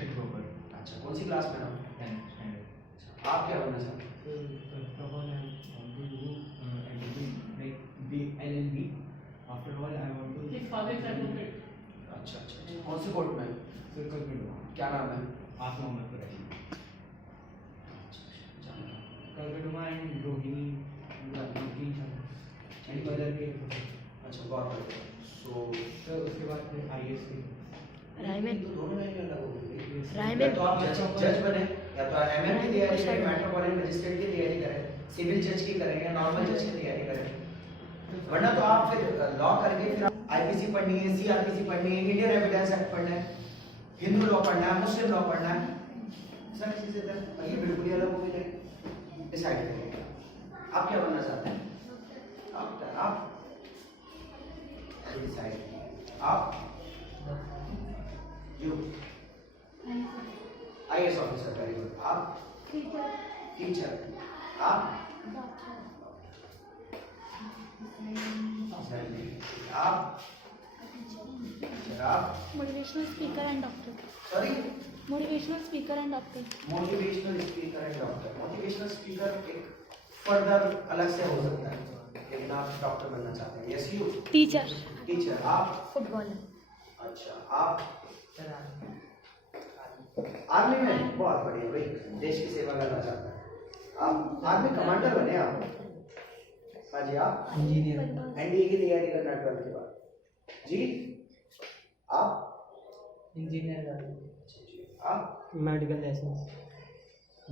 Magistrate के ऊपर। अच्छा, कौन सी क्लास में हो? 10th standard. आप क्या बनना चाहते हैं? First of all, I want to do everything like the LLB. After all, I want to. His father is advocate. अच्छा अच्छा अच्छा, कौन से कोर्ट में? Circle में do. क्या नाम है? Ask Mohammed Qureshi. अच्छा, Kalkatuma and Rohini, Rohini and other के. अच्छा बहुत बढ़िया। सो सर उसके बाद फिर IAS के. रायमन दोनों में क्या अलग हो गई? रायमन या तो आप जज बने, या तो एमएम की तैयारी करें, मेट्रोपॉलिटन मजिस्ट्रेट की तैयारी करें, सिविल जज की करें या नॉर्मल जज की तैयारी करें। वरना तो आप फिर लॉ करके फिर आईपीसी पढ़नी है, सीआरपीसी पढ़नी है, इंडियन एविडेंस एक्ट पढ़ना है, हिंदू लॉ पढ़ना है, मुस्लिम लॉ पढ़ना है, सब चीजें थे और ये बिल्कुल ही अलग हो गई। डिसाइड करेंगे आप क्या बनना चाहते हैं। आप डिसाइड आप you IAS officer, very good. आप टीचर, आप आप motivational speaker and doctor. Sorry, motivational speaker and doctor. Motivational speaker and doctor. Motivational speaker एक फर्दर अलग से हो सकता है, लेकिन आप डॉक्टर बनना चाहते हैं। Yes you teacher. टीचर, आप फुटबॉलर। अच्छा, आप आर्मी में, बहुत बढ़िया भाई, देश की सेवा करना चाहता है। आप आर्मी कमांडर बने आप। हाँ जी, आप इंजीनियर। एनडीए की तैयारी करना 12th के बाद। जी आप इंजीनियर का। आप medical license.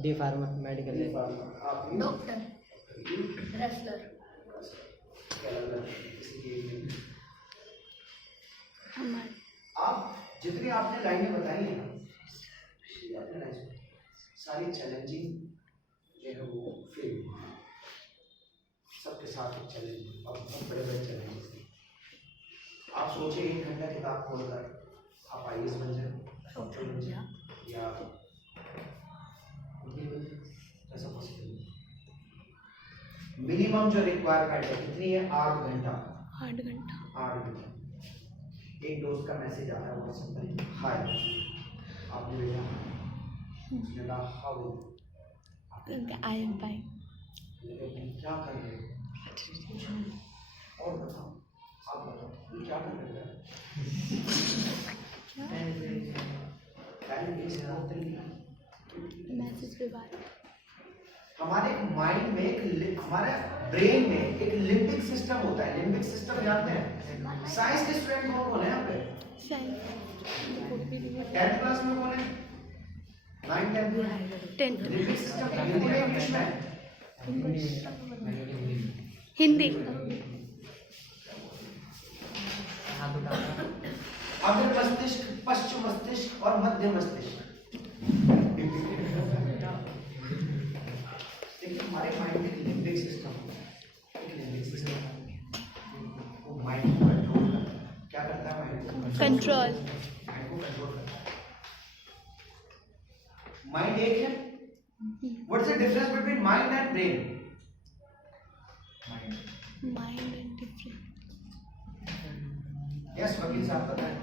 D pharma medical license. आप डॉक्टर। रेसलर। हमारे आप जितनी आपने लाइनें बताई हैं ना, आपने लाइन सारी चैलेंजिंग जो है वो फील्ड सबके साथ एक चैलेंज और बहुत बड़े बड़े चैलेंजेस हैं। आप सोचिए 1 घंटा किताब खोलकर आप आईएएस बन जाए, डॉक्टर बन जाए या ऐसा पॉसिबल। मिनिमम जो रिक्वायरमेंट है कितनी है? 8 घंटा। 8 घंटा। 8 घंटा। एक दोस्त का मैसेज आता है व्हाट्सएप पर, हाय आपने भेजा, उसने कहा हाउ आई एम फाइन। क्या कर रहे हो? और बताओ, आप बताओ ये क्या कर रहे हो? मैसेज पे बात। हमारे माइंड में हमारे ब्रेन में एक लिम्बिक सिस्टम होता है। लिम्बिक सिस्टम जानते हैं? साइंस के स्टूडेंट कौन है यहाँ पे? 10th क्लास में कौन है? 9th 10th। Limbic system Hindi में इंग्लिश में? हिंदी। अग्र मस्तिष्क, पश्चिम मस्तिष्क और मध्य मस्तिष्क। देखिए हमारे माइंड में लिम्बिक सिस्टम वो माइंड को कंट्रोल करता है। क्या करता है माइंड को? कंट्रोल। माइंड को कंट्रोल करता है। माइंड एक है। What's the difference between mind and brain? Mind and different. Yes वकील साहब बताएं।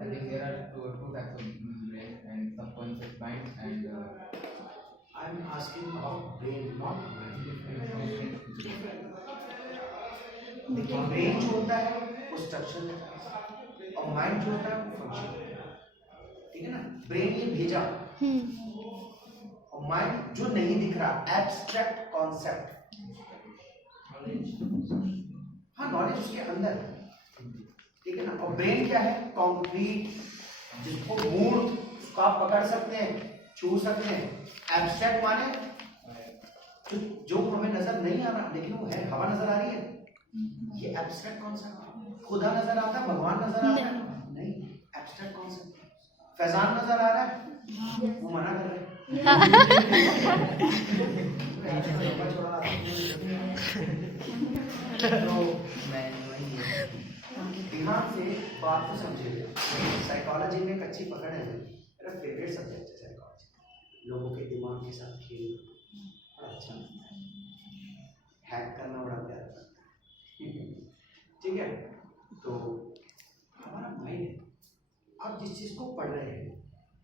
I think there are two types of brain and subconscious mind and I am asking about brain, not mind. देखिए brain जो होता है वो structure देता है और माइंड जो होता है वो फंक्शन। ठीक है ना? ब्रेन ये भेजा और माइंड जो नहीं दिख रहा, एब्स्ट्रैक्ट कॉन्सेप्ट। हाँ, नॉलेज उसके अंदर है। ठीक है ना? और ब्रेन क्या है? कॉन्क्रीट, जिसको मूर्त उसको आप पकड़ सकते हैं, छू सकते हैं। एब्स्ट्रैक्ट माने जो हमें नजर नहीं आ रहा लेकिन वो है। हवा नजर आ रही है, ये एब्स्ट्रैक्ट कॉन्सेप्ट। खुदा नजर आता है, भगवान नजर आता है, नहीं, एब्स्ट्रैक्ट कॉन्सेप्ट। फैजान नजर आ रहा है, वो मना कर रहे हैं। ध्यान से बात को समझिए। साइकोलॉजी में एक अच्छी पकड़ है, मेरा फेवरेट सब्जेक्ट है साइकोलॉजी। लोगों के दिमाग के साथ खेल, अच्छा हैक करना चीज को पढ़ रहे हैं,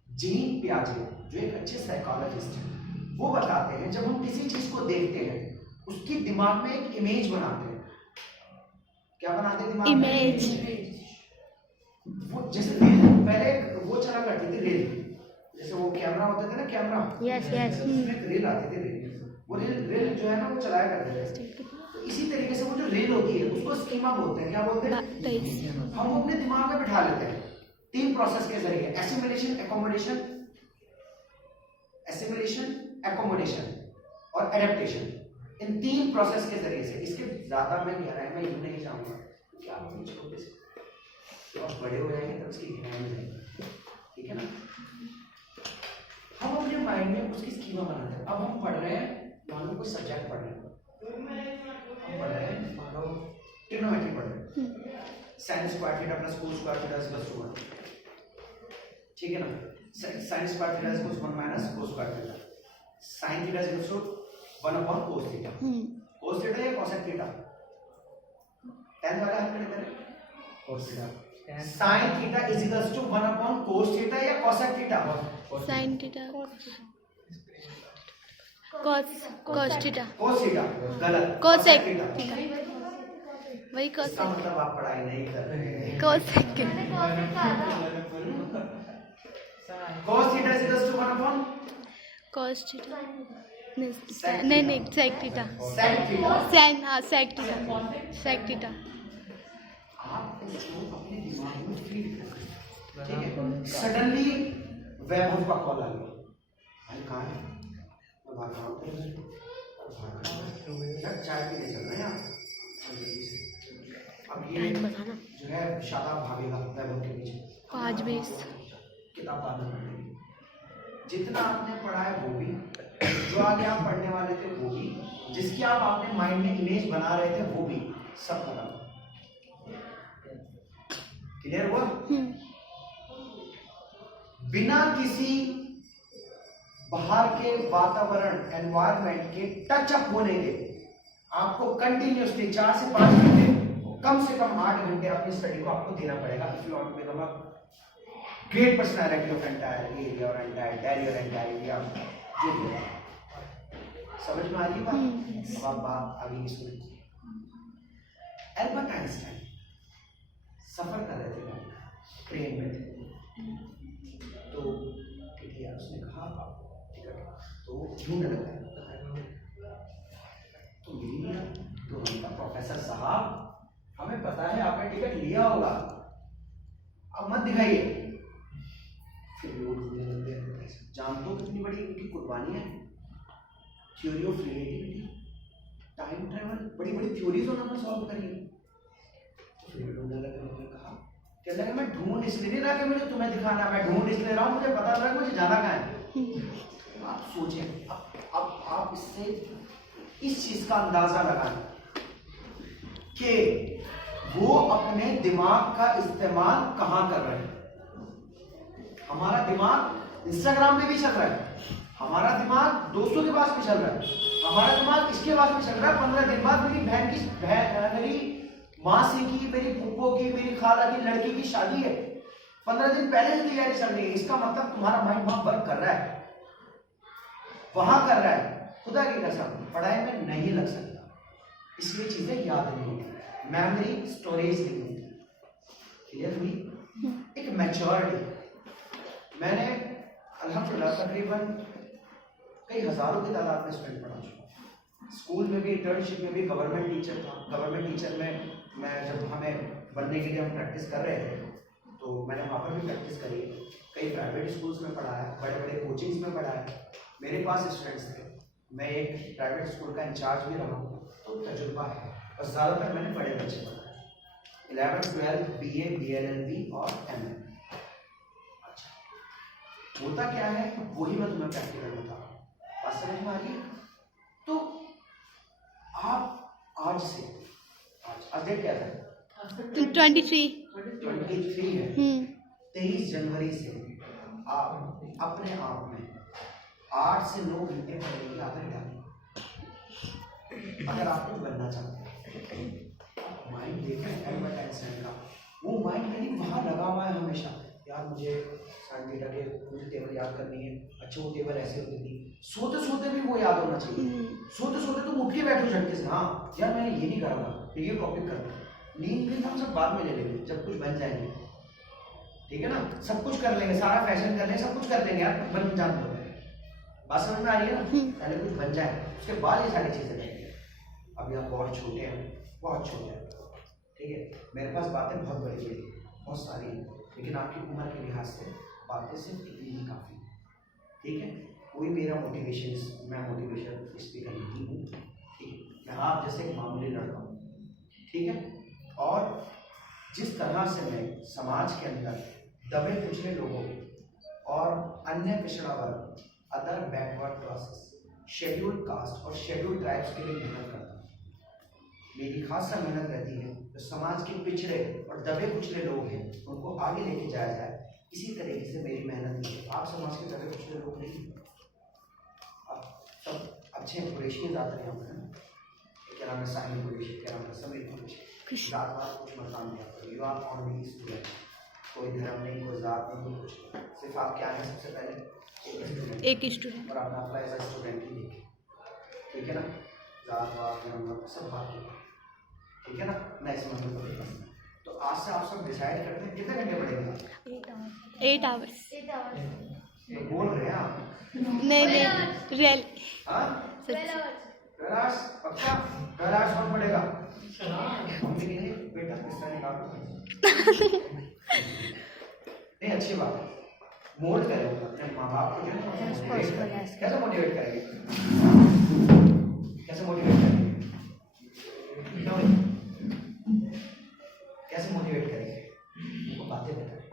जीन पियाजे जो एक अच्छे साइकोलॉजिस्ट हैं, वो बताते हैं जब हम किसी चीज को देखते हैं उसकी दिमाग में एक इमेज बनाते हैं। क्या बनाते हैं दिमाग में? इमेज। वो जैसे रील, पहले वो चला करती थी रील, जैसे वो कैमरा होते थे ना, कैमरा, Yes, yes. उसमें एक रील आती थी, रील, वो रील जो है ना वो चलाया करते थे। तो इसी तरीके से वो जो रील होती है उसको स्कीमा बोलते हैं। क्या बोलते हैं? हम वो अपने दिमाग में बिठा लेते हैं 3 प्रोसेस के जरिए, एसिमिलेशन, एकोमोडेशन और एडेप्टेशन। इन 3 प्रोसेस के जरिए से, इसके ज्यादा मैं गहराई में यूं नहीं जाऊंगा क्योंकि आप मुझे छोटे से तो आप बड़े हो जाएंगे तब उसकी गहराई में जाएंगे, ठीक है ना। हम अपने माइंड में उसकी स्कीमा बनाते हैं। अब हम पढ़ रहे हैं, मान लो कोई सब्जेक्ट पढ़ रहे हैं, हम पढ़ रहे हैं, मान लो ट्रिग्नोमेट्री पढ़ रहे हैं, sin square theta plus cos square theta equals to 1, ठीक है ना। sin square theta equals 1 minus cos square theta, sin theta equals to 1 upon cos theta, cos theta या cosec थीटा, 10 वाला हल करें, cos theta. sin theta is equals to 1 upon cos theta या cosec theta, sine theta, cos theta, cos theta गलत, cosec theta. वही इसका cosec, मतलब आप पढ़ाई नहीं कर रहे हैं। cosec, cos theta is equals to 1 upon cos theta, नहीं sec theta, sec theta. sin, हाँ sec थीटा, sec थीटा। आप इसको अपने दिमाग में फीड करें, ठीक है। सडनली वैभव का कॉल आ गया, भाई कहाँ है? मैं भाग रहा हूँ, यार चाय पीने चल रहे हैं आप, जल्दी से। अब ये जो है शादाब भागेगा वैभव के पीछे, 5-20 किताब बाद में पढ़ेंगे। जितना आपने पढ़ा है वो भी, जो आगे आप पढ़ने वाले थे वो भी, जिसकी आप अपने माइंड में इमेज बना रहे थे वो भी, सब खत्म। क्लियर हुआ? बिना किसी बाहर के वातावरण, एनवायरनमेंट के टच अप होने के आपको कंटिन्यूसली 4 से 5 घंटे, कम से कम 8 घंटे अपनी स्टडी को आपको देना पड़ेगा if you want to become a great personality of entire area और एंटायर दिल्ली और एंटायर इंडिया। जो भी है, समझ में आ रही है बात? अब आप बात आगे की सुनिए। एल्बर्ट आइंस्टाइन सफर कर रहे थे, ट्रेन में थे, तो टिकट उसने कहा टिकट, तो ढूंढने लगा, तो मिली नहीं। तो हमने कहा प्रोफेसर साहब हमें पता है आपने टिकट लिया होगा, अब मत दिखाइए। फिर लोग ढूंढने लग गए, जानते हो कितनी बड़ी उनकी कुर्बानी है, theory of relativity, time travel, बड़ी बड़ी थ्योरीज उन्होंने सॉल्व करी है। फिर ढूंढने लगे, उन्होंने कहा कहने लगे मैं ढूंढ इसलिए नहीं रहा कि मुझे तुम्हें दिखाना, मैं ढूंढ इसलिए रहा हूँ मुझे पता लगा मुझे जाना कहाँ है। आप सोचें, अब आप इससे इस चीज का अंदाजा लगाएं कि वो अपने दिमाग का इस्तेमाल कहाँ कर रहे हैं। हमारा दिमाग इंस्टाग्राम पे भी चल रहा है, हमारा दिमाग दोस्तों के पास भी चल रहा है, हमारा दिमाग इसके पास भी चल रहा है। 15 दिन बाद मेरी बहन की, मेरी मासी की, मेरी फूफो की, मेरी खाला की लड़की की शादी है, 15 दिन पहले से तैयारी चल रही है। इसका मतलब तुम्हारा माइंड वहां वर्क कर रहा है, वहां कर रहा है। खुदा की कसम पढ़ाई में नहीं लग सकता, इसलिए चीजें याद नहीं होती, मेमोरी स्टोरेज नहीं होती। क्लियर हुई? एक मैच्योरिटी। मैंने अल्हम्दुलिल्लाह तकरीबन कई हजारों की तादाद में स्टूडेंट पढ़ा चुका, स्कूल में भी, इंटर्नशिप में भी। गवर्नमेंट टीचर था, गवर्नमेंट टीचर में मैं जब हमें बनने के लिए हम प्रैक्टिस कर रहे थे तो मैंने वहाँ पर भी प्रैक्टिस करी। कई प्राइवेट स्कूल्स में पढ़ा है, बड़े बड़े कोचिंग्स में पढ़ा है, मेरे पास स्टूडेंट्स थे, मैं एक प्राइवेट स्कूल का इंचार्ज भी रहा हूँ, तो तजुर्बा है। और ज़्यादातर मैंने बड़े बच्चे पढ़ा है, 11th 12th BA BLLB और MA। अच्छा होता क्या है वही मैं तुम्हें प्रैक्टिकल बता रहा हूँ, बात समझ में आ रही है? तो आप आज से, आज डेट क्या था? 23 है। 23 जनवरी से आप अपने आप में 8 से 9 घंटे पढ़ने की आदत डालें। अगर आप कुछ बनना चाहते हैं, माइंड देखें एल्बर्ट आइंस्टाइन का, वो माइंड कहीं वहां लगा हुआ है हमेशा, यार मुझे साइन थीटा के मुझे टेबल याद करनी है, अच्छा वो टेबल ऐसे होती थी, सोते सोते भी वो याद होना चाहिए। सोते सोते तुम उठ के बैठो झटके से, हाँ यार मैंने ये नहीं करा था, फिर ये टॉपिक करना। नींद हम सब बाद में ले लेंगे जब कुछ बन जाएंगे, ठीक है ना, सब कुछ कर लेंगे, सारा फैशन कर लेंगे, सब कुछ कर लेंगे यार, बन जान दो। बात समझ में आ रही है ना? पहले कुछ बन जाए, उसके बाद ये सारी चीजें करेंगे। अभी आप बहुत छोटे हैं, बहुत छोटे हैं, ठीक है। मेरे पास बातें बहुत बड़ी बड़ी बहुत सारी हैं, लेकिन आपकी उम्र के लिहाज से बातें सिर्फ इतनी ही काफ़ी, ठीक है। कोई मेरा मोटिवेशन, मैं मोटिवेशन स्पीकर नहीं हूँ, ठीक है। मैं आप जैसे एक मामूली लड़का हूँ, ठीक है। और जिस तरह से मैं समाज के अंदर दबे पिछड़े लोगों और अन्य पिछड़ा वर्ग, other backward classes, scheduled caste और शेड्यूल्ड ट्राइब्स के लिए मेहनत करता हूँ। मेरी खासा मेहनत रहती है जो समाज के पिछड़े और दबे कुचले लोग हैं उनको आगे लेके जाया जाए, इसी तरीके से मेरी मेहनत है। आप समाज के दबे कुचले लोग नहीं, आप सब अच्छे कुरैशी जाते हैं यहाँ पर, क्या नाम है, साहिल कुरैशी, क्या नाम है, समीर कुरैशी, जात पात कुछ मतदान दिया करो, यू आर ओनली स्टूडेंट, कोई धर्म नहीं, कोई जात नहीं, कोई कुछ नहीं, सिर्फ आप क्या है सबसे पहले एक स्टूडेंट, और अपना अपना एज ए स्टूडेंट ही देखें, ठीक है ना। जात वात धर्म सब बात की, ठीक है ना, मैं इस मतलब को देखा। तो आज से आप सब डिसाइड करते हैं कितने घंटे पढ़ेंगे? 8 hours. ये बोल रहे हैं आप? नहीं नहीं रियल हाँ 12 hours पक्का? 12 hours कौन पढ़ेगा? मम्मी के लिए बेटा किस तरह निकालो नहीं, अच्छी बात है, मोल्ड करेंगे अपने माँ बाप को, कैसे मोटिवेट करेंगे, कैसे मोटिवेट करेंगे, कैसे मोटिवेट करेंगे, उनको बातें बताएं,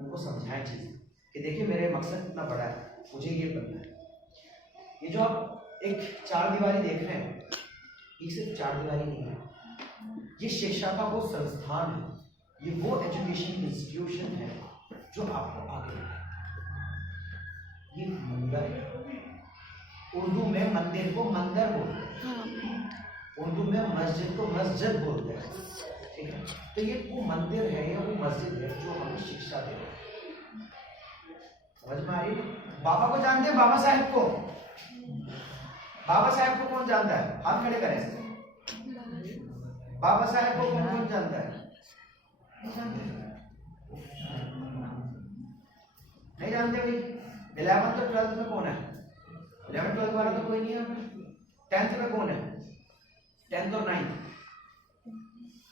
उनको समझाएं चीज़ें कि देखिए मेरे मकसद इतना बड़ा है, मुझे ये बनना है। ये जो आप एक चार दीवारी देख रहे हैं, ये सिर्फ चार दीवारी नहीं है, ये शिक्षा का वो संस्थान है, ये वो एजुकेशन इंस्टीट्यूशन है जो आपको आगे बढ़ाएगा। ये मंदिर है, उर्दू में मंदिर को मंदिर बोलते हैं, उर्दू में मस्जिद को मस्जिद बोलते हैं, ठीक है। तो ये वो मंदिर है या वो मस्जिद है जो हमें शिक्षा दे रहा है, समझ में आ रही है? बाबा को जानते हैं, बाबा साहेब को, बाबा साहेब को कौन जानता है, हाथ खड़े करें। बाबा साहेब को कौन कौन जानता है? नहीं जानते भाई। 11th और 12th में कौन है? 11th 12th वाला तो कोई नहीं है। 10th में कौन है? 10th और 9th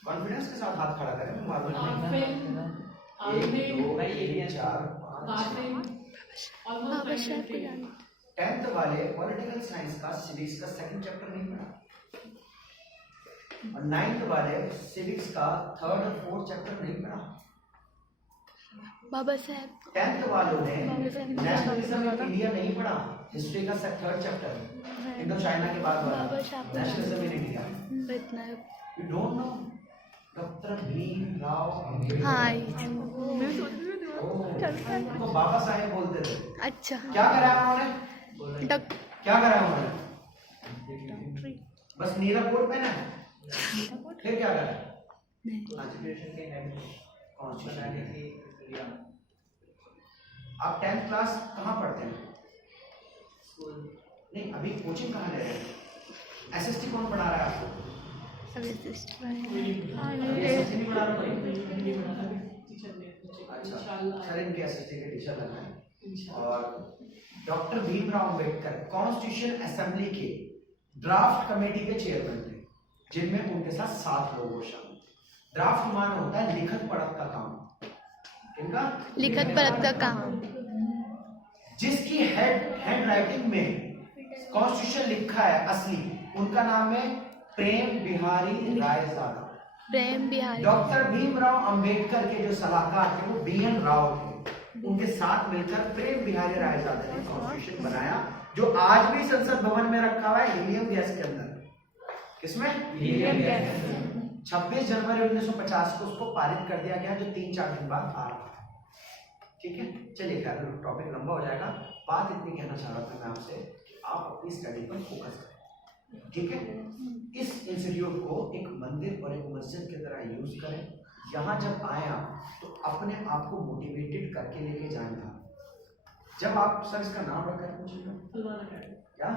कॉन्फिडेंस के साथ हाथ खड़ा करें, मालूम नहीं। 1 2 3 4 5 6 10th वाले पॉलिटिकल साइंस का सिविक्स का सेकंड चैप्टर नहीं पढ़ा, और 9th वाले सिविक्स का थर्ड और फोर्थ चैप्टर नहीं पढ़ा। बाबा साहब 10th वालों ने नेशनलिज्म इन इंडिया नहीं पढ़ा, हिस्ट्री का थर्ड चैप्टर, इंडो चाइना के बाद वाला नेशनलिज्म इन इंडिया, इतना you don't know doctor Bhimrao हाँ तो बाबा साहेब बोलते थे। अच्छा क्या करा उन्होंने? क्या करा उन्होंने? बस नीला कोट पहना है, फिर क्या करा? आप 10th क्लास कहाँ पढ़ते हैं? नहीं, अभी कोचिंग कहाँ ले रहे हैं? एसएसटी कौन पढ़ा रहा है आपको? SST नहीं पढ़ा रहा कोई? अच्छा, सर इनके एसएसटी के टीचर लगना है। और doctor Bhimrao Ambedkar constitution assembly के ड्राफ्ट कमेटी के चेयरमैन थे, जिनमें उनके साथ 7 लोग वो शामिल। ड्राफ्ट माना होता है लिखत पढ़त का काम, इनका लिखत पढ़त का काम, जिसकी हैंड राइटिंग में कॉन्स्टिट्यूशन लिखा है असली, उनका नाम है प्रेम बिहारी रायजादा। प्रेम बिहारी। डॉक्टर भीमराव अंबेडकर के जो सलाहकार थे वो BN राव थे, उनके साथ मिलकर प्रेम बिहारी रायजादा ने कॉन्स्टिट्यूशन बनाया, जो आज भी संसद भवन में रखा हुआ है हीलियम गैस के अंदर। किसमें? Helium gas. 26 जनवरी 1950 को उसको पारित कर दिया गया, जो 3-4 दिन बाद आ रहा है। ठीक है, चलिए खैर टॉपिक लंबा हो जाएगा। बात इतनी कहना चाह रहा था मैं आपसे कि आप अपनी स्टडी पर फोकस करें, ठीक है। इस इंस्टीट्यूट को एक मंदिर और एक मस्जिद की तरह यूज करें, यहाँ जब आए आप तो अपने आप को मोटिवेटेड करके लेके जाएं आप। जब आप सर इसका नाम रखा है मुझे क्या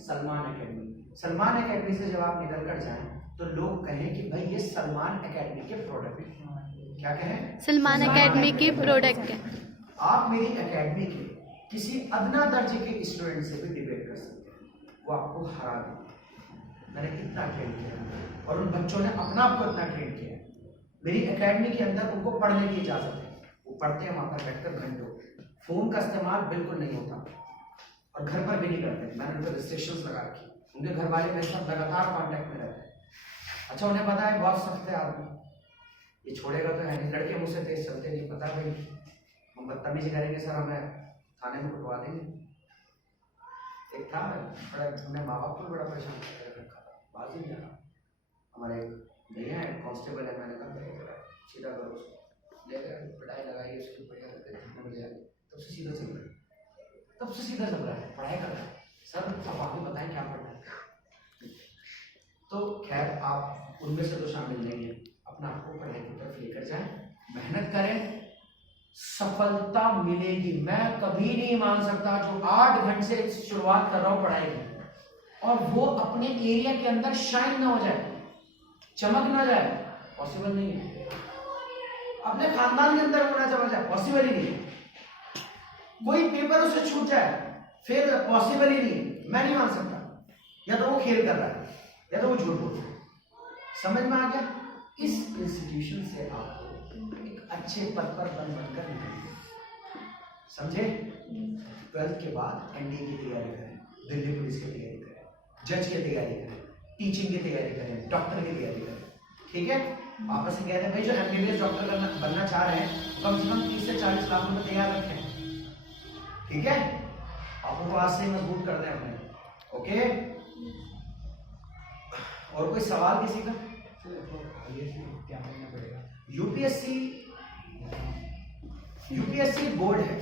सलमान एकेडमी। सलमान एकेडमी से जब आप निकल कर जाएं तो लोग कहें कि भाई ये सलमान एकेडमी के प्रोडक्ट क्या कहें, सलमान एकेडमी की प्रोडक्ट है। आप मेरी एकेडमी के किसी अदना दर्जे के स्टूडेंट से भी डिबेट कर सकते हैं, वो आपको हरा देंगे। मैंने इतना ट्रेन किया और उन बच्चों ने अपना आप को इतना ट्रेन किया। मेरी एकेडमी के अंदर उनको पढ़ने की इजाजत है, वो पढ़ते हैं वहां पर बैठकर घंटों। फोन का इस्तेमाल बिल्कुल नहीं होता और घर पर भी नहीं करते। मैंने उनको रिस्ट्रिक्शंस लगा रखी। उनके घर वाले मेरे साथ लगातार कांटेक्ट में रहते हैं। अच्छा, उन्हें पता है बहुत सख्त है आदमी, ये छोड़ेगा तो है नहीं। लड़के मुझसे तेज चलते नहीं, पता भाई हम बदतमीजी करेंगे सर हमें थाने में कुटवा देंगे। एक था बड़ा, हमने माँ बाप को बड़ा परेशान करके रखा था, बात ही नहीं आ रहा। हमारे भैया है कांस्टेबल है, मैंने कहा सीधा करो उसको, ले गए पिटाई लगाई उसकी, बढ़िया करके थाने में ले आए। तब से सीधा चल रहा है, तब से सीधा चल रहा है, पढ़ाई कर रहा है। सर अब आप ही बताएं क्या पढ़ना है। तो खैर आप उनमें से तो शामिल नहीं है, अपना आपको पढ़ाई की तरफ लेकर जाएं, मेहनत करें, सफलता मिलेगी। मैं कभी नहीं मान सकता जो 8 घंटे से शुरुआत कर रहा हूं पढ़ाई की और वो अपने एरिया के अंदर शाइन ना हो जाए, चमक ना जाए, पॉसिबल नहीं है। अपने खानदान के अंदर होना चमक जाए, पॉसिबल ही नहीं है। कोई पेपर उसे छूट जाए, फिर पॉसिबल ही नहीं है। मैं नहीं मान सकता। या तो वो खेल कर रहा है या तो वो झूठ बोल रहा है। समझ में आ गया? इस इंस्टीट्यूशन से आपको एक अच्छे पद पर बनकर निकलिए, समझे? 12th के बाद एनडीए की तैयारी करें, दिल्ली पुलिस की तैयारी करें, जज की तैयारी करें, टीचिंग की तैयारी करें, डॉक्टर की तैयारी करें। ठीक है? आपस में कह रहे हैं भाई जो एमबीबीएस डॉक्टर बनना चाह रहे हैं कम से कम 30 से 40 लाख रुपए तैयार रखें। ठीक है? आपको आज से मजबूत कर दें हमने। ओके? और कोई सवाल किसी का? क्या करना पड़ेगा? यूपीएससी बोर्ड है।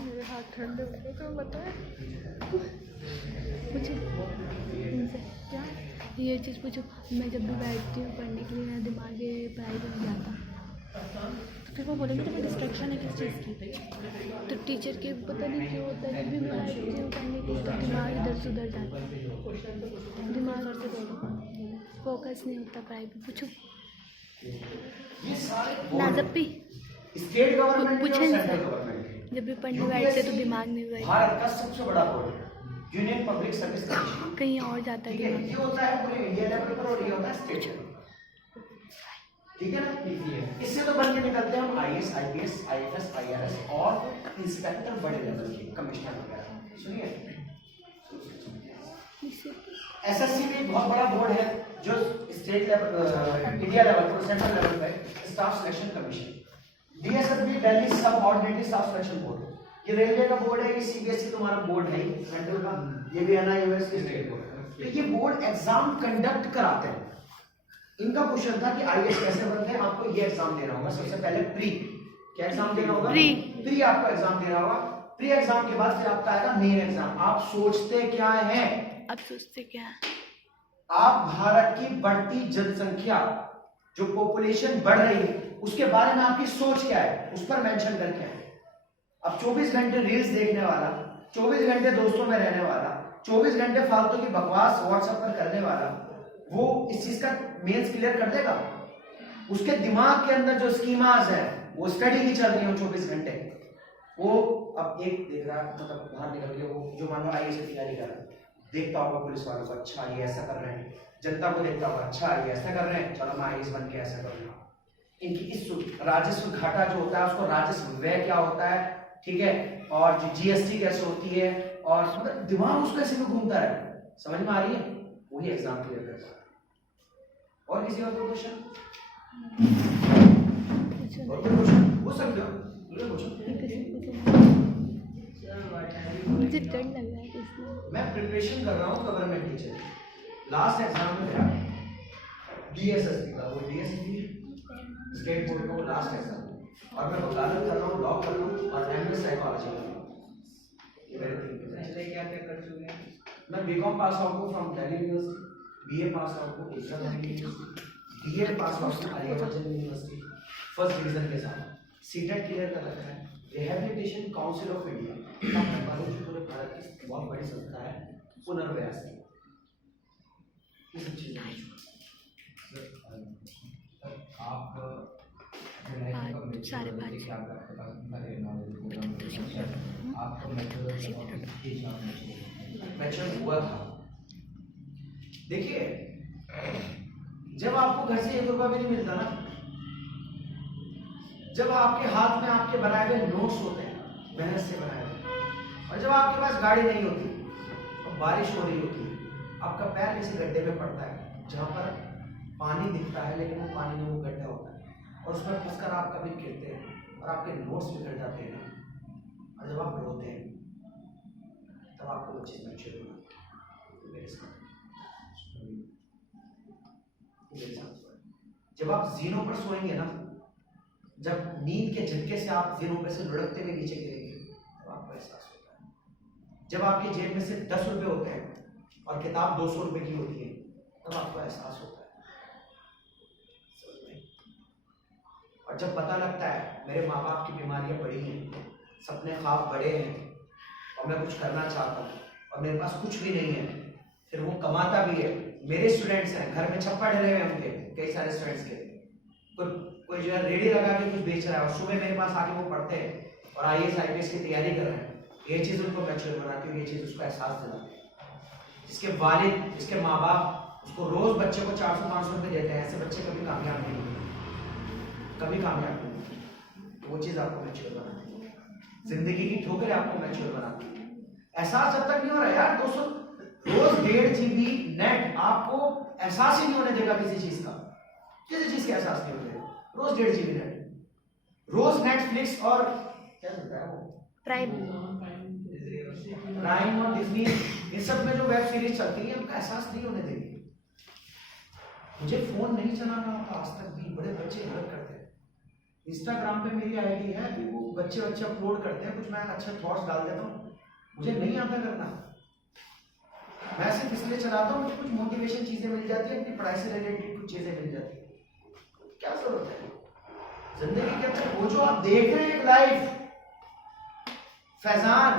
मेरे हाथ ठंडे हो गए तो बताए मुझे इनसे क्या ये चीज़ पूछो। मैं जब भी बैठती हूँ पढ़ने के लिए मेरा दिमाग ये पढ़ाई में नहीं जाता, तो फिर वो बोलेंगे तुम्हें डिस्ट्रैक्शन है किस चीज़ की। तो टीचर के पता नहीं क्यों होता है, जब भी मैं बैठती हूँ पढ़ने के लिए तो दिमाग इधर से उधर जाता है, दिमाग और से फोकस नहीं होता पढ़ाई पे। पूछो ये सारे ना जब भी स्टेट गवर्नमेंट पूछे और नहीं सेंट्रल सर। गवर्नमेंट। जब भी पढ़ने बैठते तो दिमाग नहीं बैठता, भारत का सबसे बड़ा बोर्ड है, यूनियन पब्लिक सर्विस कमीशन। कहीं और जाता है ठीक है? दिमाग। ये होता है पूरे इंडिया लेवल पर और ये होता है स्टेट लेवल। ठीक है ना? इससे तो बन के निकलते हैं हम आईएएस, आईपीएस, आईएफएस, आईआरएस और इंस्पेक्टर बड़े लेवल के, कमिश्नर वगैरह। सुनिए, एसएससी भी एक बहुत बड़ा बोर्ड है जो स्टेट लेवल, इंडिया लेवल पर, सेंट्रल लेवल पे staff selection commission. DSSB Delhi सब ऑर्डिनेटरी स्टाफ सिलेक्शन बोर्ड। ये रेलवे का बोर्ड है, ये सीबीएसई तुम्हारा बोर्ड है सेंट्रल का, ये भी एनआईओएस की स्टेट बोर्ड है। तो ये बोर्ड एग्जाम कंडक्ट कराते हैं। इनका क्वेश्चन था कि आईएएस कैसे बनते हैं, आपको ये एग्जाम देना होगा। सबसे पहले प्री, क्या एग्जाम देना होगा? प्री आपको एग्जाम देना होगा। प्री एग्जाम के बाद फिर आपका आएगा मेन एग्जाम। आप सोचते क्या है? अब सोचते क्या है? आप भारत की बढ़ती जनसंख्या, जो पॉपुलेशन बढ़ रही है, उसके बारे में आपकी सोच क्या है, उस पर मेंशन करके आए। अब 24 घंटे रील्स देखने वाला, 24 घंटे दोस्तों में रहने वाला, 24 घंटे फालतू की बकवास व्हाट्सएप पर करने वाला, वो इस चीज का मेंस क्लियर कर देगा? उसके दिमाग के अंदर जो स्कीमास है वो स्टडी की चल रही हो 24 घंटे। वो अब एक देख रहा है, मतलब बाहर निकल के वो जो मान लो आईएएस की तैयारी कर रहा है, देखता होगा पुलिस वालों को, अच्छा ये ऐसा कर रहे हैं, जनता को देखता होगा, अच्छा ये ऐसा कर रहे हैं, चलो मैं आईएएस बन के ऐसा करूंगा। इनकी इस राजस्व घाटा जो होता है उसको राजस्व व्यय क्या होता है, ठीक है, और जो जीएसटी कैसे होती है, और मतलब दिमाग उसका ऐसे में घूमता है। समझ में आ रही है? वही एग्जाम क्लियर करता है। और किसी और को क्वेश्चन? और कोई क्वेश्चन हो सकते हो? मुझे डर लग रहा है इसलिए। मैं प्रिपरेशन कर रहा हूँ गवर्नमेंट टीचर। लास्ट एग्जाम में मेरा डीएसएसबी का, वो डीएसएसबी स्टेट बोर्ड का वो लास्ट एग्जाम, और मैं वकालत कर रहा हूँ, लॉ कर रहा हूँ और एमए साइकोलॉजी कर रहा हूँ। ये मेरे 3 पेपर। पहले क्या क्या कर चुके हैं? मैं बीकॉम पास आउट हूँ from Delhi university BA pass out को BA pass out Aryabhatta university first division के साथ सीटेट क्लियर कर रखा है। रिहैबिलिटेशन काउंसिल ऑफ इंडिया जो पूरे भारत की बहुत बड़ी संस्था है, पुनर्व्यास ये सब चीजें आप साढ़े पाँच। मैच्योर हुआ था। देखिए जब आपको घर से 1 रुपया भी नहीं मिलता ना, जब आपके हाथ में आपके बनाए हुए नोट्स होते हैं, मेहनत से बनाए हुए, और जब आपके पास गाड़ी नहीं होती और बारिश हो रही होती है, आपका पैर किसी गड्ढे में पड़ता है जहां पर पानी दिखता है लेकिन वो पानी में वो गड्ढा होता है, और उसमें फंसकर आप कभी गिरते हैं और आपके नोट्स बिगड़ जाते हैं, और जब आप रोते हैं तब आपको वो चीज़ मैच्योर होना। मेरे साथ जब आप जीनों पर सोएंगे ना, जब नींद के झटके से आप जीनों पर से लुढ़कते हुए नीचे गिरेंगे, तब आपको एहसास होता है। जब आपके जेब में से 10 रुपए होते हैं और किताब 200 रुपए की होती है, तब आपको एहसास होता है। और जब पता लगता है मेरे माँ बाप की बीमारियां बड़ी हैं, सपने ख्वाब बड़े हैं, और मैं कुछ करना चाहता हूँ और मेरे पास कुछ भी नहीं है, फिर वो कमाता भी है। मेरे स्टूडेंट्स हैं, घर में छप्पा डले हुए होंगे कई सारे स्टूडेंट्स के, कोई जो है रेडी लगा के कुछ बेच रहा है और सुबह मेरे पास आके वो पढ़ते हैं और IAS IPS की तैयारी कर रहे हैं। ये चीज़ उनको मैच्योर बनाती है, ये चीज़ उसको एहसास दिलाती है। जिसके वालिद, जिसके माँ बाप उसको रोज बच्चे को 400-500 रुपये देते हैं, ऐसे बच्चे कभी कामयाब नहीं होते, कभी कामयाब नहीं होते। तो वो चीज़ आपको मैच्योर बनाती है, जिंदगी की ठोकरें आपको मैच्योर बनाती है। एहसास जब तक नहीं हो रहा यार, 200 रोज 1.5 GB नेट आपको एहसास ही नहीं होने देगा किसी चीज का, किसी चीज का एहसास नहीं होने देगा। रोज 1.5 GB नेट, रोज नेटफ्लिक्स और क्या चलता है वो प्राइम और डिज्नी, इन सब में जो वेब सीरीज चलती है उनका एहसास नहीं होने देगी। मुझे फोन नहीं चलाना आता आज तक भी, बड़े बच्चे हेल्प करते हैं। इंस्टाग्राम पे मेरी आईडी है, वो बच्चे अपलोड करते हैं, कुछ मैं अच्छे थॉट्स डाल देता हूँ, मुझे नहीं आता करना। मैं सिर्फ इसलिए चलाता हूँ मुझे कुछ मोटिवेशन चीजें मिल जाती है, अपनी पढ़ाई से रिलेटेड कुछ चीजें मिल जाती है। क्या जरूरत है जिंदगी के अंदर? वो जो आप देख रहे हैं एक लाइफ, फैजान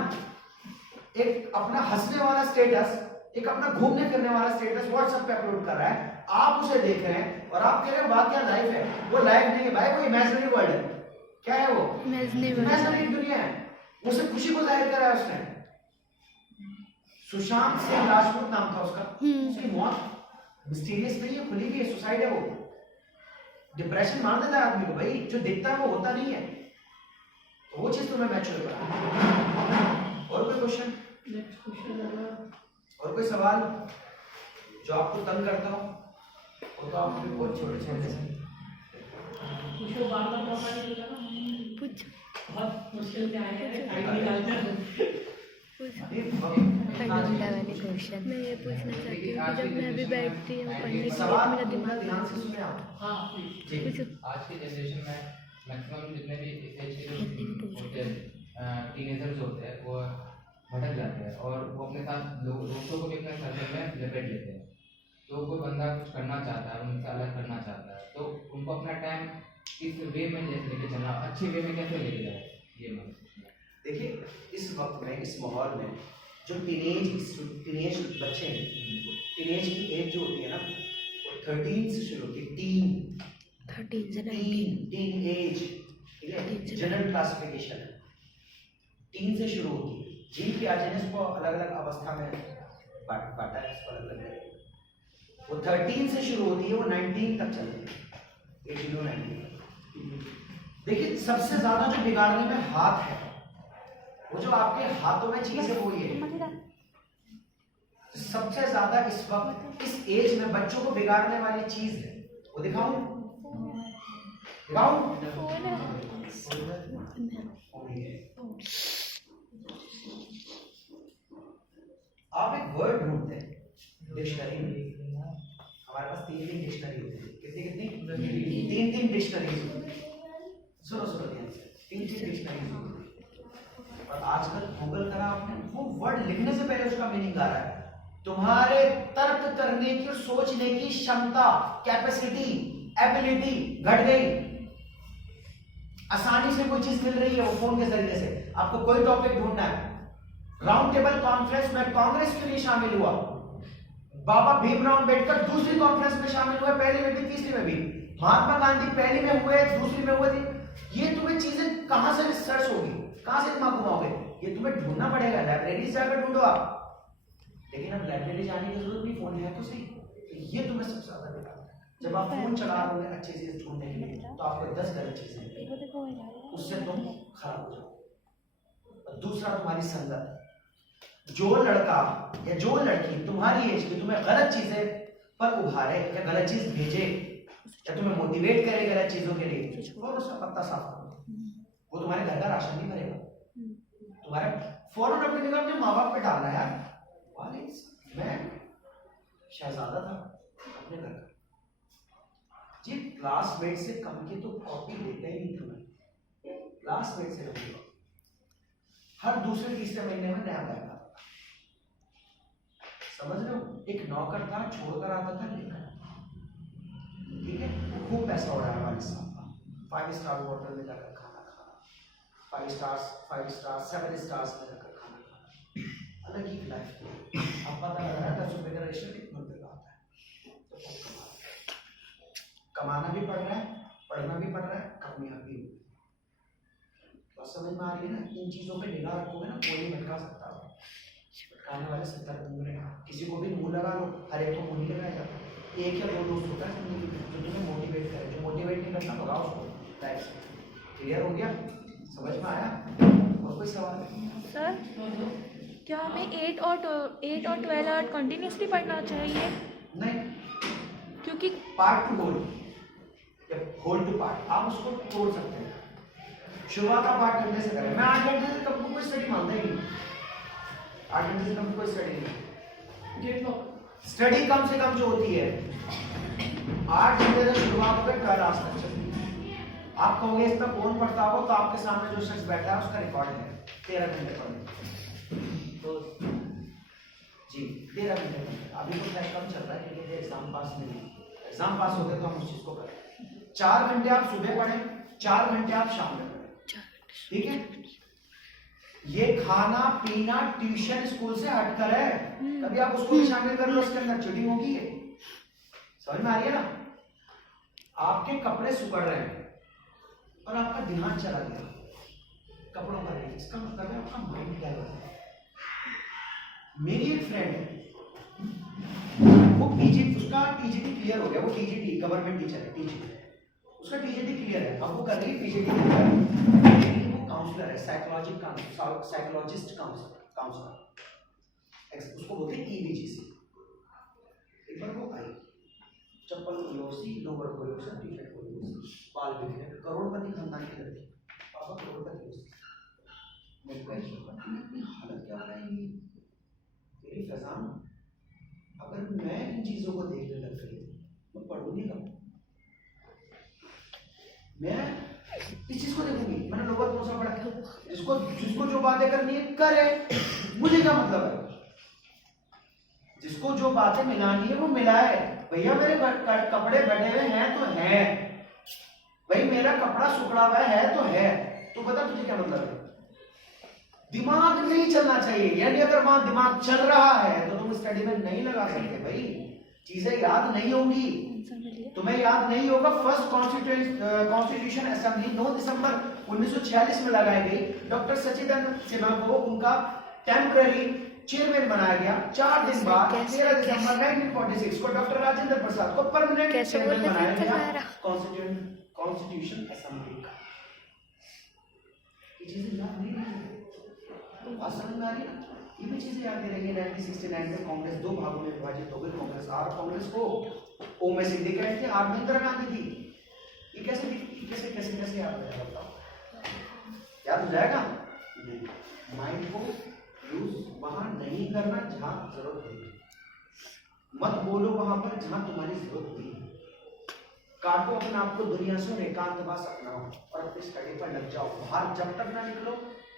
एक अपना हंसने वाला स्टेटस, एक अपना घूमने फिरने वाला स्टेटस व्हाट्सएप पे अपलोड कर रहा है, आप उसे देख रहे हैं और आप कह रहे हैं वाह क्या लाइफ है। वो लाइफ नहीं है भाई, वो इमेजिनरी वर्ल्ड है। क्या है वो? इमेजिनरी दुनिया है। उसे खुशी को जाहिर करा है उसने। सुशांत सिंह राजपूत नाम था उसका, उसकी मौत मिस्टीरियस नहीं है, खुली भी है, सुसाइड है। वो डिप्रेशन मार देता है आदमी को, भाई जो दिखता है वो होता नहीं है। तो वो चीज तुम्हें मैच्योर करा। और कोई क्वेश्चन? और कोई सवाल जो आपको तंग करता हो? वो तो आप बहुत छोटे छोटे से बहुत मुश्किल से आए हैं। क्वेश्चन मैं ये पूछना चाहती हूँ कि जब मैं अभी बैठती हूँ पढ़ने के लिए, मेरा दिमाग ध्यान से सुनते हैं आप। आज की जनरेशन में मैक्सिमम जितने भी एज के लोग होते हैं, टीनेजर्स होते हैं, वो भटक जाते हैं और वो अपने साथ दोस्तों को भी अपने सर्कल में लपेट लेते हैं। तो कोई बंदा कुछ करना चाहता है, उनसे अलग करना चाहता है, तो उनको अपना टाइम किस वे में जैसे लेके चलना, अच्छे वे में कैसे लेके जाए, ये मैं देखिए इस वक्त में, इस माहौल में जो टीनेज बच्चे हैं, टीनेज की एज जो होती है ना, वो 13 से शुरू होती है। टीन एज, ठीक है, जनरल क्लासिफिकेशन है, 3 से शुरू होती है। जीन की आर्जेनेस को अलग अलग अवस्था में बांटा है, इसको अलग अलग। वो 13 से शुरू होती है, वो 19 तक चलती है, 18 और 19। देखिए सबसे ज्यादा जो बिगाड़ने में हाथ है, वो जो आपके हाथों में चीज है वो ये सबसे ज्यादा इस वक्त इस एज में बच्चों को बिगाड़ने वाली चीज है। वो दिखाऊं? आप एक वर्ड ढूंढते हैं डिक्शनरी में, हमारे पास 3 डिक्शनरी होती है। कितनी? 3 डिक्शनरीज होती है। सुनो ध्यान से, 3 डिक्शनरीज होती है। और आजकल गूगल करा आपने, वो वर्ड लिखने से पहले उसका मीनिंग आ रहा है। तुम्हारे तर्क करने की और सोचने की क्षमता, कैपेसिटी, एबिलिटी घट गई। आसानी से कोई चीज मिल रही है वो फोन के जरिए से। आपको कोई टॉपिक ढूंढना है, राउंड टेबल कॉन्फ्रेंस में कांग्रेस के लिए शामिल हुआ, बाबा भीमराव अंबेडकर दूसरी कॉन्फ्रेंस में शामिल हुए, पहली में भी तीसरी में भी, महात्मा गांधी पहली में हुए दूसरी में हुए थे। ये तुम्हें चीजें कहां से रिसर्च होगी, कहां से दिमाग घुमाओगे? ये तुम्हें ढूंढना पड़ेगा, लाइब्रेरी से जाकर ढूंढो आप। लेकिन अब लाइब्रेरी जाने की जरूरत नहीं, फोन है तो सही। तो ये तुम्हें सबसे ज्यादा बेकार है। जब आप फोन चला रहे हो अच्छी चीज ढूंढने के लिए तो आपको 10 गलत चीजें मिलेंगी, उससे तुम खराब हो जाओ। दूसरा तुम्हारी संगत। जो लड़का या जो लड़की तुम्हारी एज की तुम्हें गलत चीजें पर उभारे या गलत चीज भेजे या तुम्हें मोटिवेट करे गलत चीजों के लिए, और उसका पत्ता साफ करो। वो तुम्हारे घर का राशन नहीं भरेगा, तुम्हारे फौरन अपनी निगाह अपने माँ बाप पे डालना यार। मैं शहजादा था अपने घर का जी, क्लासमेट से कम की तो कॉपी देते ही नहीं तुम्हें, क्लासमेट से कम। हर दूसरे तीसरे महीने में नया बैग आता, समझ रहे हो? एक नौकर था, छोड़कर आता था लेकर, ठीक है? खूब पैसा हो रहा है हमारे साथ, 5 स्टार होटल में जाकर खाना खाना, 5 स्टार 7 स्टार्स में जाकर खाना खाना, अलग ही लाइफ। अब पता लग रहा है 10 रुपए का रजिस्टर कितने रुपए का आता है। तो कमाना भी पड़ रहा है, पढ़ना भी पड़ रहा है, कामयाब भी हो। बात समझ में आ रही है ना? इन चीजों पे निगाह रखोगे ना, कोई नहीं भटका सकता। भटकाने वाले 70 घूम रहे हैं। किसी को भी मुंह लगा लो, हर एक को मुंह नहीं लगाया जाता। एक या दो दोस्त होता है जिंदगी में जो तुम्हें मोटिवेट करे, जो मोटिवेट नहीं करना भगाओ उसको लाइफ से। क्लियर हो गया? समझ में आया? और कोई सवाल? सर क्या हमें 8 और 12 आवर कंटिन्यूसली पढ़ना चाहिए? नहीं, क्योंकि पार्ट टू होल या होल टू पार्ट आप उसको तोड़ सकते हैं। शुरुआत आप 8 घंटे से करें। मैं 8 घंटे से कम कोई स्टडी मानता ही नहीं, 8 घंटे से कम कोई स्टडी नहीं। स्टडी कम से कम जो होती है 8 घंटे से शुरुआत होकर 12 आवर्स तक चलती है। आप कहोगे इस पर कौन पढ़ता हो, तो आपके सामने जो शख्स बैठा है उसका रिकॉर्ड है 13 घंटे पढ़ने तो जी 13 घंटे पढ़ने। अभी तो खैर कम चल रहा है क्योंकि एग्जाम पास नहीं है, एग्जाम पास होते तो हम उस चीज को करें। 4 घंटे आप सुबह पढ़ें, 4 घंटे आप शाम में पढ़ें, ठीक है? ये खाना पीना ट्यूशन स्कूल से हटकर है, कभी आप उसको भी शामिल कर लो, उसके अंदर चीटिंग होगी है। समझ में आ रही है ना? आपके कपड़े सुखड़ रहे हैं और आपका ध्यान चला गया कपड़ों पर, इसका मतलब है आपका माइंड डाइवर्ट है। मेरी एक फ्रेंड है, वो उसका टीजीटी क्लियर हो गया, वो टीजीटी गवर्नमेंट टीचर है, टीजीटी उसका टीजीटी क्लियर है, अब वो कर रही है पीजीटी, काउंसलर है, साइकोलॉजिस्ट काउंसलर, उसको बोलते हैं ईबीजीसी। एक बार वो आई, चप्पल खोलोसी, लोअर खोलोसी, टी-शर्ट खोलोसी, बाल बिखरे, करोड़पति खानदान की लड़की, पापा करोड़पति हो। मेरे को इतनी हालत क्या बनाएगी तेरी फैजान, अगर मैं इन चीजों को देखने लग गई तो पढ़ूंगी कब? मैं इस चीज को देखूंगी। मैंने लोगों को पढ़ा, जिसको जो बातें करनी है करे, मुझे क्या मतलब है? जिसको जो बातें मिलानी है वो मिलाए। भैया मेरे कपड़े बटे हुए हैं तो हैं, भाई मेरा कपड़ा सुखड़ा हुआ है तो है, तो बता तुझे क्या मतलब है? दिमाग नहीं चलना चाहिए, यानी अगर वहां दिमाग चल रहा है तो तुम स्टडी में नहीं लगा सकते भाई, चीजें याद नहीं होंगी, तुम्हें याद नहीं होगा। फर्स्ट कॉन्स्टिट्यूशन असेंबली 9 दिसंबर 1946 में लगाई गई, डॉक्टर सच्चिदानंद सिन्हा को उनका टेम्पररी चेयरमैन बनाया गया। 4 दिन बाद 13 दिसंबर 1946 को डॉक्टर राजेंद्र प्रसाद को परमानेंट चेयरमैन बनाया गया कॉन्स्टिट्यूशन असेंबली का। ये चीजें याद नहीं रहेंगी, बात समझ में आ रही है? ये भी चीजें याद नहीं रहेंगी। 1969 में कांग्रेस 2 भागों में विभाजित हो गई। कांग्रेस आर कांग्रेस को ओ में सिंडिकेट थे, आर में इंदिरा गांधी थी। ये कैसे याद रहेगा बताओ? याद हो जाएगा? माइंड को यूज वहां नहीं करना जहां जरूरत नहीं, मत बोलो वहां पर जहां तुम्हारी जरूरत नहीं। काटो अपने आप को दुनिया से, एकांतवास अपनाओ और अपनी स्टडी पर लग जाओ। बाहर जब तक ना निकलो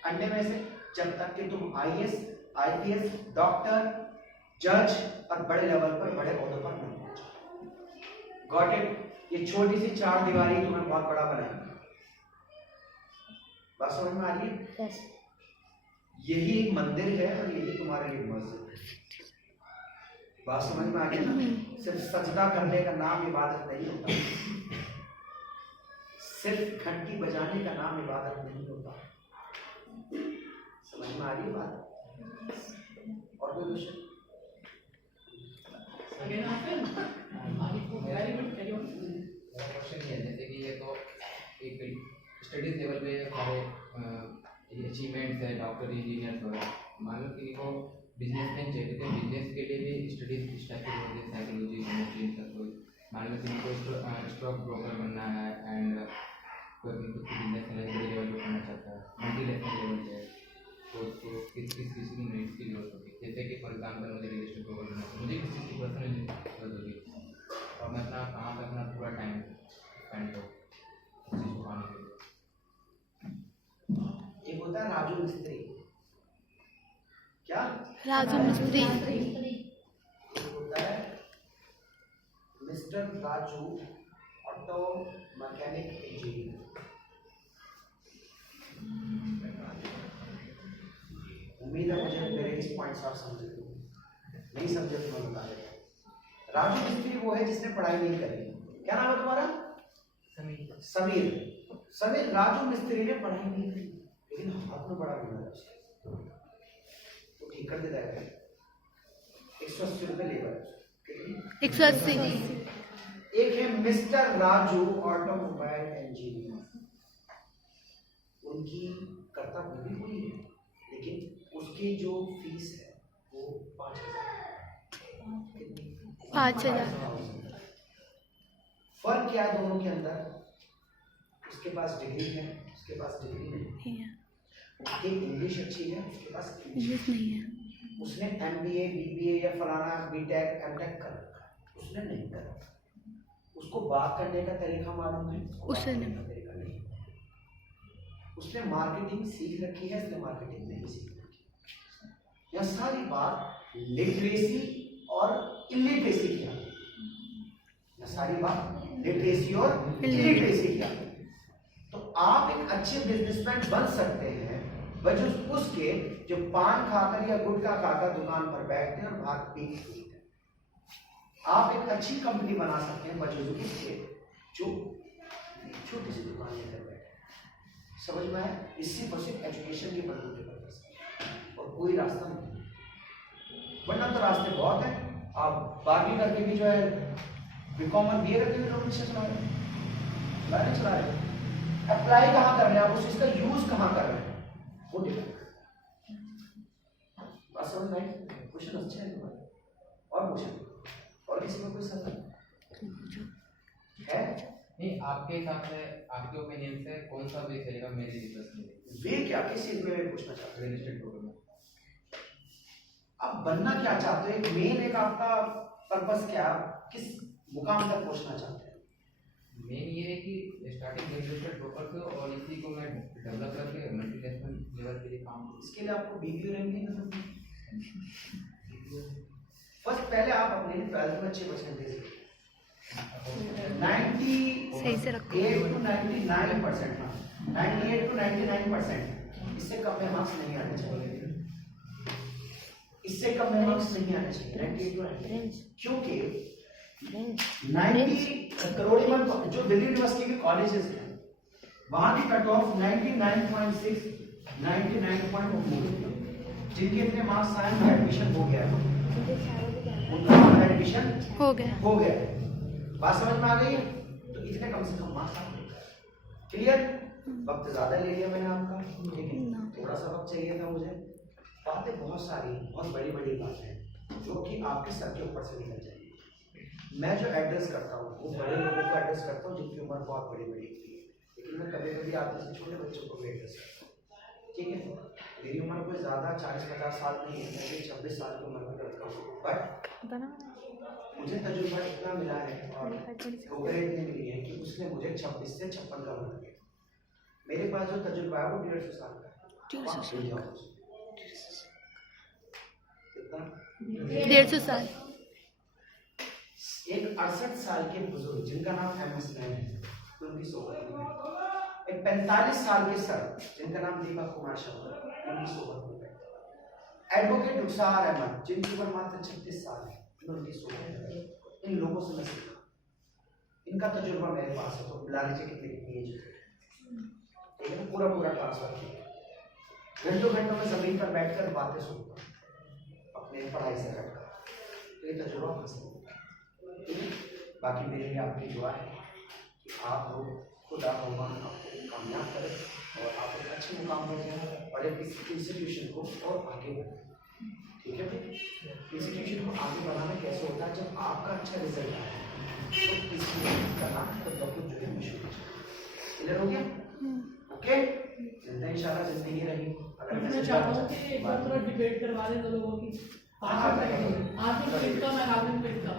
अंडे में से, जब तक कि तुम IAS, IPS, डॉक्टर, जज और बड़े लेवल पर बड़े ओहदों पर न पहुंचो। Got it? ये छोटी सी 4 दीवारी तुम्हें बहुत बड़ा बनाएगी। बात समझ में आ रही है? यस। यही एक मंदिर है और यही तुम्हारे लिए मस्जिद है। बात समझ में आ गई ना? सिर्फ सजदा करने का नाम इबादत नहीं होता, सिर्फ घंटी बजाने का नाम इबादत नहीं होता। समझ में आ रही है बात? और कोई क्वेश्चन? मेरा क्वेश्चन ये है, जैसे कि ये तो एक स्टडीज लेवल पे सारे अचीवमेंट्स है, डॉक्टर, इंजीनियर्स वगैरह, मान लो कि को बिजनेसमैन चाहिए थे, बिजनेस के लिए भी स्टडीज इस टाइप की होती है, साइकोलॉजी, केमिस्ट्री, सब कुछ। मान लो कि को स्टॉक ब्रोकर बनना है एंड कोई अपनी खुद की बिजनेस है, बड़े लेवल पे करना चाहता है, मल्टीनेशनल लेवल पे, तो उसको किस किस की नीड्स की जरूरत होगी। जैसे कि फॉर एग्जाम्पल मुझे रियल एस्टेट ब्रोकर बनना है, मुझे किसी की पर्सनल जरूरत होगी और मैं अपना कहाँ पे अपना पूरा टाइम स्पेंड करूँ उस चीज़ को पाने के लिए। एक होता है राजू मिस्त्री। क्या? राजू मिस्त्री। एक होता है mister Raju auto mechanic engineer. उम्मीद है मुझे मेरे इस पॉइंट्स आप समझ रहे हो, नहीं समझे तो मैं बता देता हूँ। राजू मिस्त्री वो है जिसने पढ़ाई नहीं करी। क्या नाम है तुम्हारा? समीर। समीर राजू मिस्त्री ने पढ़ाई नहीं की, लेकिन हाथ में बड़ा हुनर है उसके, तो ठीक कर देता है। 180 रुपये लेबर। 180। एक है मिस्टर राजू ऑटोमोबाइल इंजीनियर। उनकी कर्ता भी हुई है, लेकिन उसकी जो फीस है वो 5,000। फर्क क्या है दोनों के अंदर? उसके पास डिग्री है, उसके पास डिग्री नहीं है। उसकी इंग्लिश अच्छी है, उसके पास इंग्लिश नहीं है। उसने MBA BBA या फलाना BTech MTech कर रखा है, उसने नहीं करा। उसको बात करने का तरीका मालूम है, उसे नहीं। तरीका नहीं। उसने मार्केटिंग सीख रखी है, इसने मार्केटिंग नहीं सीख रखी। यह सारी बात लिटरेसी और इलिटरेसी की आती है। यह सारी बात लिटरेसी और इलिटरेसी की आती है। तो आप एक अच्छे बिजनेसमैन बन सकते हैं वजह उसके जो पान खाकर या गुटखा खाकर दुकान पर बैठते हैं और भाग पीट पीते हैं। आप एक अच्छी कंपनी बना सकते हैं वजह उसके जो छोटी सी दुकान लेकर बैठे। समझ में आया? इसी पर सिर्फ एजुकेशन की बलबूते पर कर सकते हैं और कोई रास्ता नहीं, वरना तो रास्ते बहुत है। आप 12वीं करके भी जो है BCom और BA करके भी लोग रिक्शा चला रहे हैं। अप्लाई कहाँ कर रहे हैं आप, उस चीज का यूज कहाँ कर रहे हैं, वो डिपेंड। बात समझ में आई? क्वेश्चन अच्छे हैं तुम्हारे? और क्वेश्चन और किसी में कोई सवाल है? नहीं, आपके हिसाब से, आपके ओपिनियन से कौन सा वे चलेगा मेरे रिसर्च में? वे क्या, किस चीज में पूछना चाहते रियल एस्टेट ब्रोकर में हो? आप बनना क्या चाहते हो? एक मेन एक आपका पर्पस क्या, किस मुकाम तक पहुंचना चाहते हैं? मेन ये है कि स्टार्टिंग रियल एस्टेट ब्रोकर से और इसी को मैं डेवलप करके मल्टीनेशनल लेवल के लिए काम करूं। इसके लिए आपको BBA रैंकिंग करना है। फर्स्ट पहले आप अपने 12th में अच्छे परसेंटेज 98 सही से रखो। to 99%, 98 to 99%, इससे कम में मार्क्स नहीं आने चाहिए। इससे कम में मार्क्स नहीं आने चाहिए 98 to 99, क्योंकि 90 करोड़ीमल जो दिल्ली यूनिवर्सिटी के कॉलेजेस हैं वहां की कट ऑफ 99.6 99.2, जिनके इतने मार्क्स आए उनका एडमिशन हो गया है, उनका एडमिशन हो गया। बात समझ में आ गई है? तो इतने कम से कम मार्क्स आपको क्लियर। वक्त ज्यादा ले लिया मैंने आपका, लेकिन थोड़ा सा वक्त चाहिए था मुझे। बातें बहुत सारी, बहुत बड़ी बड़ी बातें जो कि आपके सर के ऊपर से निकल जाएंगी। मैं जो एड्रेस करता हूँ वो बड़े लोगों को एड्रेस करता हूँ जिनकी उम्र बहुत बड़ी बड़ी होती है, लेकिन मैं कभी कभी आपके से छोटे बच्चों को भी एड्रेस करता हूँ। ठीक है, मेरी उम्र कोई ज़्यादा 40-50 साल नहीं है, मैं 26 साल की उम्र में करता हूँ, बट मुझे तजुर्बा इतना मिला है और ठोकरें इतनी मिली है कि उसने मुझे 26 से 56 का बना दिया। मेरे पास जो तजुर्बा है वो 150 साल का है। 150 साल। 150 साल। एक 68 साल के बुजुर्ग जिनका नाम एमएस नैन है, उनकी सोबत में बैठा। एक 45 साल के सर जिनका नाम दीपक कुमार शर्मा, उनकी सोबत में बैठा। एडवोकेट रुखसार अहमद जिनकी उम्र मात्र 36 साल है, उनकी सोबत में बैठा। इन लोगों से मैं सीखा, इनका तजुर्बा मेरे पास है, तो बुला लीजिए कितनी कितनी एज है, ठीक है ना, पूरा पूरा ट्रांसफर किया। घंटों घंटों में जमीन पर बैठकर बातें सुनता अपने पढ़ाई से हटकर, तो ये तजुर्बा हासिल होता है। ठीक है, बाकी मेरे लिए आपकी दुआ है कि आप लोग खुदा भगवान आपको कामयाब करें और आप एक अच्छे मुकाम पर जाएं और एक इंस्टीट्यूशन को और आगे बढ़ाएं। ठीक है भाई, इंस्टीट्यूशन को आगे बढ़ाना कैसे होता है, जब आपका अच्छा रिजल्ट आए तो इसकी करना तो सब कुछ जो है मुश्किल है। क्लियर हो गया? ओके, चलते हैं इंशाल्लाह, जिंदगी रही। अगर मैं मैसेज चाहता हूँ कि एक बार थोड़ा डिबेट करवा दें दो लोगों की। आज मिनट का मैं आपने मिनट का